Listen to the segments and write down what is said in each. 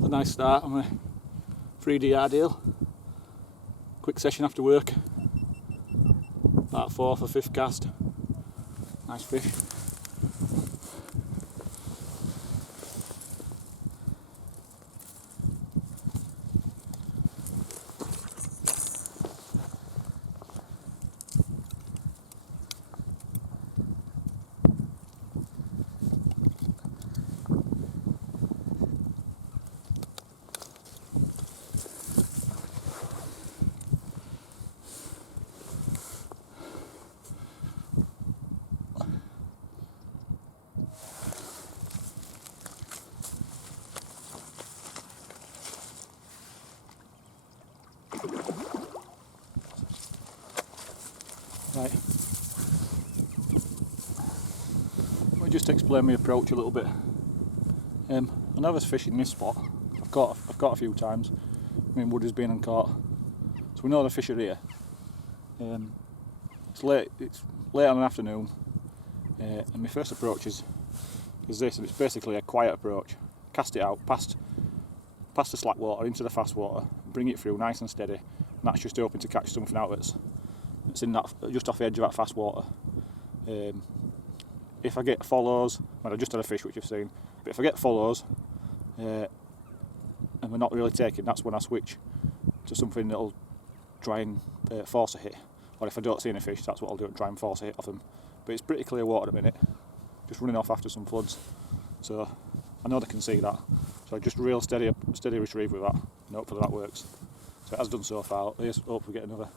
A nice start on a 3DR deal. Quick session after work. About 4th or 5th cast. Nice fish. Right. Let me just explain my approach a little bit. I know there's fish in this spot. I've caught a few times. Me and Woody's been and caught. So we know the fish are here. It's late on an afternoon, and my first approach is this, and it's basically a quiet approach. Cast it out past the slack water into the fast water, bring it through nice and steady, and that's just hoping to catch something out that's in that, just off the edge of that fast water. If I get follows, well, I just had a fish which you've seen, but if I get follows and we're not really taking, that's when I switch to something that'll try and force a hit. Or if I don't see any fish, that's what I'll do, try and force a hit off them. But it's pretty clear water at the minute, just running off after some floods. So I know they can see that. So just real steady retrieve with that, and hopefully that works. So it has done so far. Let's hope we get another.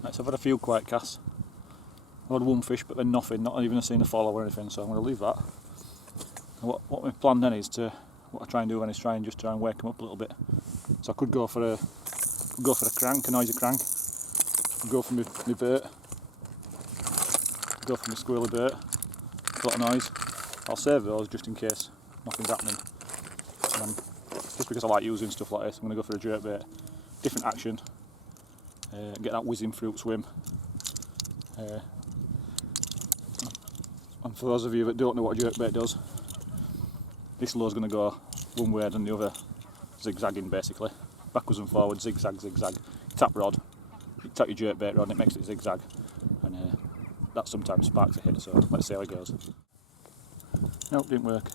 Right, so I've had a few quiet casts. I've had one fish, but then nothing, not even seen a follow or anything, so I'm going to leave that. And what my plan then is what I try and do then is try and wake them up a little bit. So I could go for a crank, a noisy crank. Go for my bait. Go for my squirrely bait. A lot of noise. I'll save those just in case nothing's happening. And just because I like using stuff like this, I'm going to go for a jerkbait. Different action. Get that whizzing fruit swim. And for those of you that don't know what a jerkbait does, this lure's going to go one way and the other, zigzagging basically, backwards and forwards, zigzag, zigzag. Tap rod, you tap your jerkbait rod and it makes it zigzag, and that sometimes sparks a hit. So let's see how it goes. Nope, didn't work.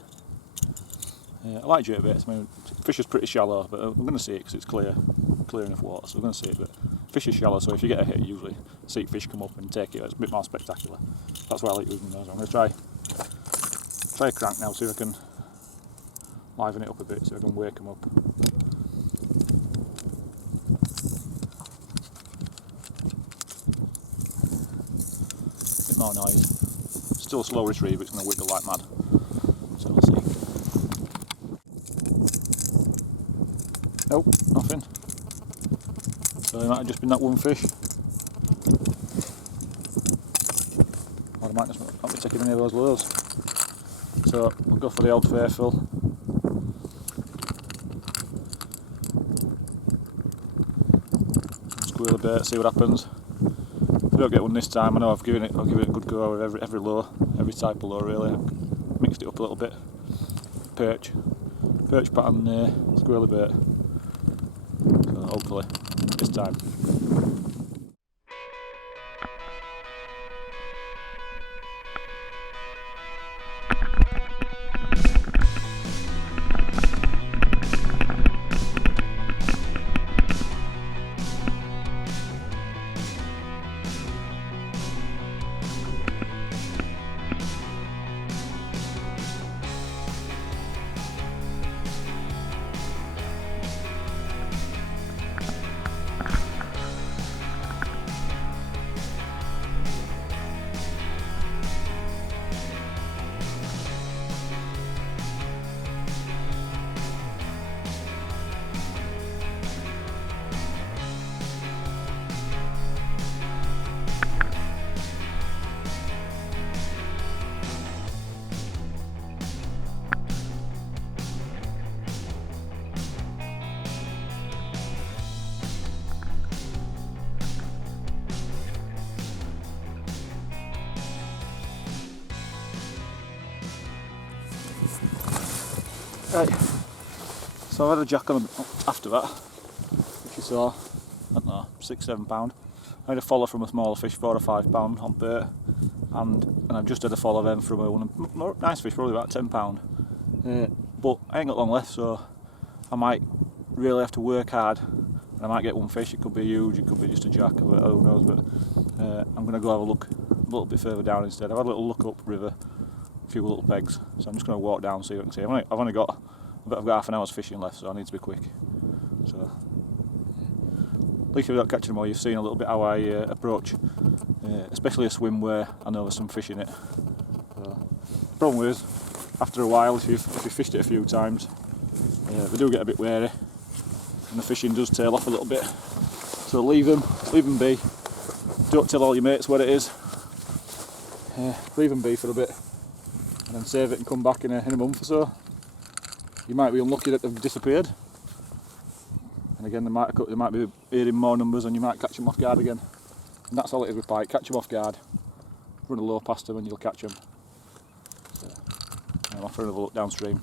I like jerkbaits. I mean, fish is pretty shallow, but I'm going to see it because it's clear enough water, so we're going to see it. But fish is shallow, so if you get a hit, you usually see fish come up and take it. It's a bit more spectacular. That's why I like using those. I'm going to try a crank now, see if I can liven it up a bit, so I can wake them up. Bit more noise. Still a slow retrieve, but it's going to wiggle like mad. So we'll see. Nope, nothing. So it might have just been that one fish. Or I might not be taking any of those lures. So we'll go for the old faithful. squirrel bait, see what happens. If I don't get one this time, I know I'll give it a good go with every lure, every type of lure really. I've mixed it up a little bit. Perch pattern, squirrel bait. So hopefully this time. Right, so I had a jack on after that, which you saw, I don't know, £6-7. I had a follow from a smaller fish, £4 or £5 on bait, and I've just had a follow then from a nice fish, probably about £10. But I ain't got long left, so I might really have to work hard, and I might get one fish. It could be huge, it could be just a jack, who knows, but I'm going to go have a look a little bit further down instead. I've had a little look up river, a few little pegs, so I'm just going to walk down and see what I can see. I've only got half an hour's fishing left, so I need to be quick. So at least without catching them all, you've seen a little bit how I approach, especially a swim where I know there's some fish in it. The problem is, after a while, if you've fished it a few times, they do get a bit wary, and the fishing does tail off a little bit. So leave them be. Don't tell all your mates what it is. Leave them be for a bit, and then save it and come back in a month or so. You might be unlucky that they've disappeared, and again they might be here in more numbers, and you might catch them off guard again. And that's all it is with pike: catch them off guard, run a low past them, and you'll catch them. So, I'm off for another look downstream.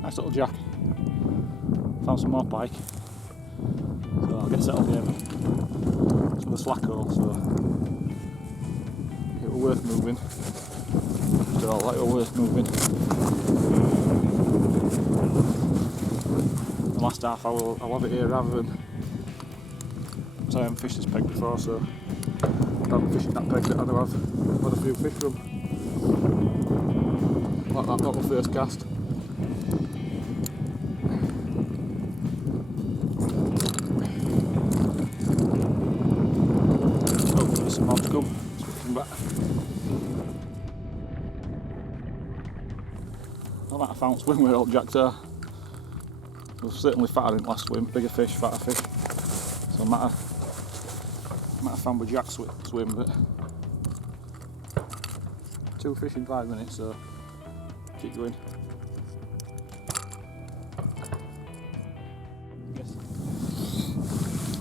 Nice little jack. Found some more pike. So I'll get settled here. Some of the slack hole, so it was worth moving. After all that, it was worth moving. The last half hour I'll have it here rather than, because I haven't fished this peg before, so I'm fishing that peg that I know I've had a few fish from. Like that, not the first cast. More to come. Switching back. I might have found swim where old jacks are. It was certainly fatter in last swim, bigger fish, fatter fish. So I might have found a jack swim, but 2 fish in 5 minutes, so keep going.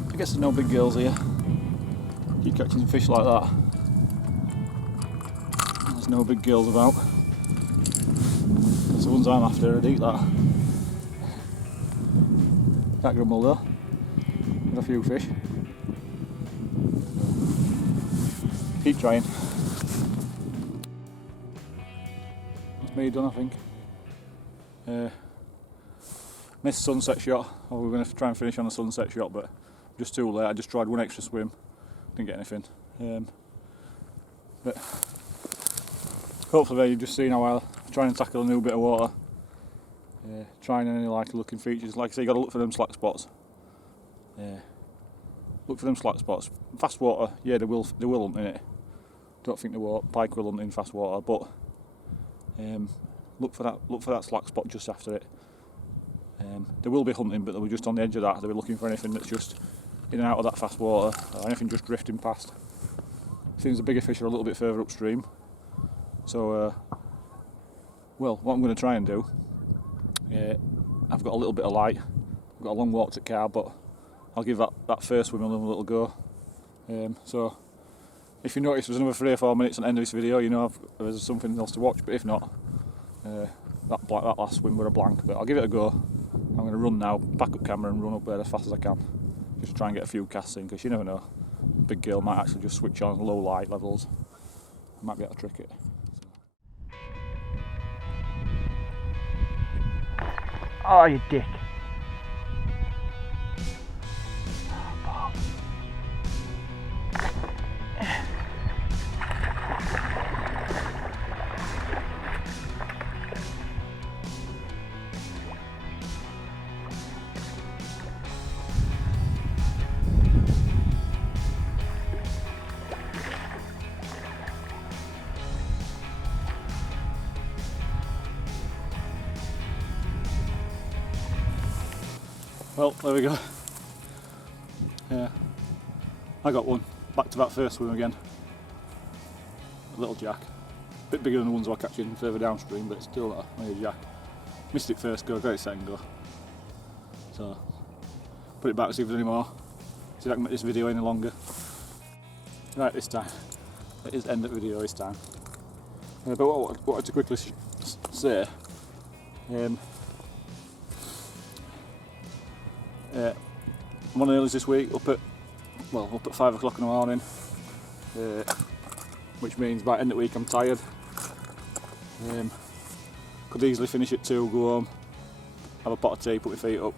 I guess there's no big girls here. Keep catching some fish like that. There's no big gills about. It's the ones I'm after, I'd eat that. Can't grumble though. Got a few fish. Keep trying. That's me done, I think. Missed sunset shot. Oh, we're going to try and finish on a sunset shot, but just too late. I just tried one extra swim. Didn't get anything, but hopefully you've just seen how I try and tackle a new bit of water, trying any looking features. Like I say, you got to look for them slack spots. Look for them slack spots. Fast water, yeah, they will hunt in it. Don't think they won't. Pike will hunt in fast water, but look for that slack spot just after it. They will be hunting, but they'll be just on the edge of that. They'll be looking for anything that's just in and out of that fast water, or anything just drifting past. Seems the bigger fish are a little bit further upstream. So, well, what I'm going to try and do, I've got a little bit of light. I've got a long walk to car, but I'll give that first swim a little go. So, if you notice there's another 3 or 4 minutes on the end of this video, you know there's something else to watch. But if not, that last swim were a blank. But I'll give it a go. I'm going to run now, pack up camera and run up there as fast as I can. Just to try and get a few casts in, because you never know. Big girl might actually just switch on low light levels. I might be able to trick it. Oh, you dick. Well, there we go. Yeah, I got one. Back to that first swim again. A little jack. A bit bigger than the ones I was catching further downstream, but it's still a jack. Missed it first go, got it second go. So, put it back to see if there's any more. See if I can make this video any longer. Right, this time. It is end of the video this time. But what I wanted to quickly say, I'm on early this week, up at 5 o'clock in the morning, which means by the end of the week I'm tired. Could easily finish at 2, go home, have a pot of tea, put my feet up,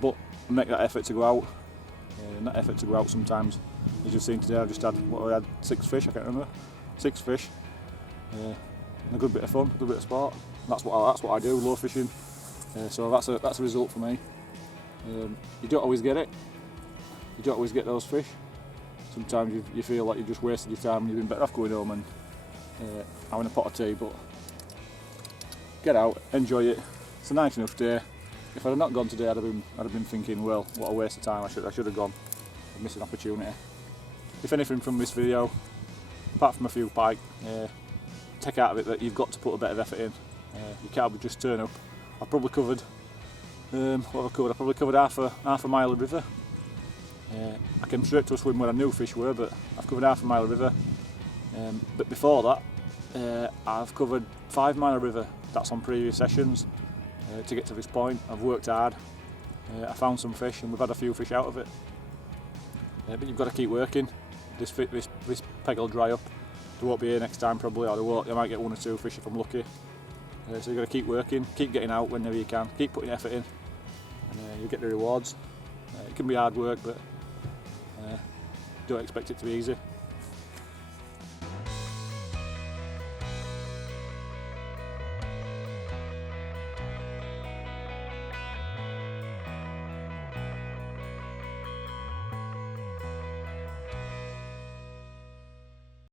but make that effort to go out. And that effort to go out sometimes, as you've seen today, I've just had 6 fish, I can't remember, 6 fish, and a good bit of fun, a good bit of sport. That's what I do, lure fishing. So that's a result for me. You don't always get it. You don't always get those fish. Sometimes you feel like you've just wasted your time and you've been better off going home and having a pot of tea, but get out, enjoy it. It's a nice enough day. If I'd have not gone today, I'd have been thinking, well, what a waste of time, I should have gone. I've missed an opportunity. If anything from this video, apart from a few pike, take out of it that you've got to put a bit of effort in. You can't just turn up. I've probably covered, what have I covered? I probably covered half a mile of river. I came straight to a swim where I knew fish were, but I've covered half a mile of river. But before that, I've covered 5 mile of river. That's on previous sessions. To get to this point, I've worked hard. I found some fish, and we've had a few fish out of it. But you've got to keep working. This peg will dry up. They won't be here next time probably, or I might get 1 or 2 fish if I'm lucky. So you've got to keep working, keep getting out whenever you can, keep putting effort in, and you'll get the rewards. It can be hard work, but don't expect it to be easy.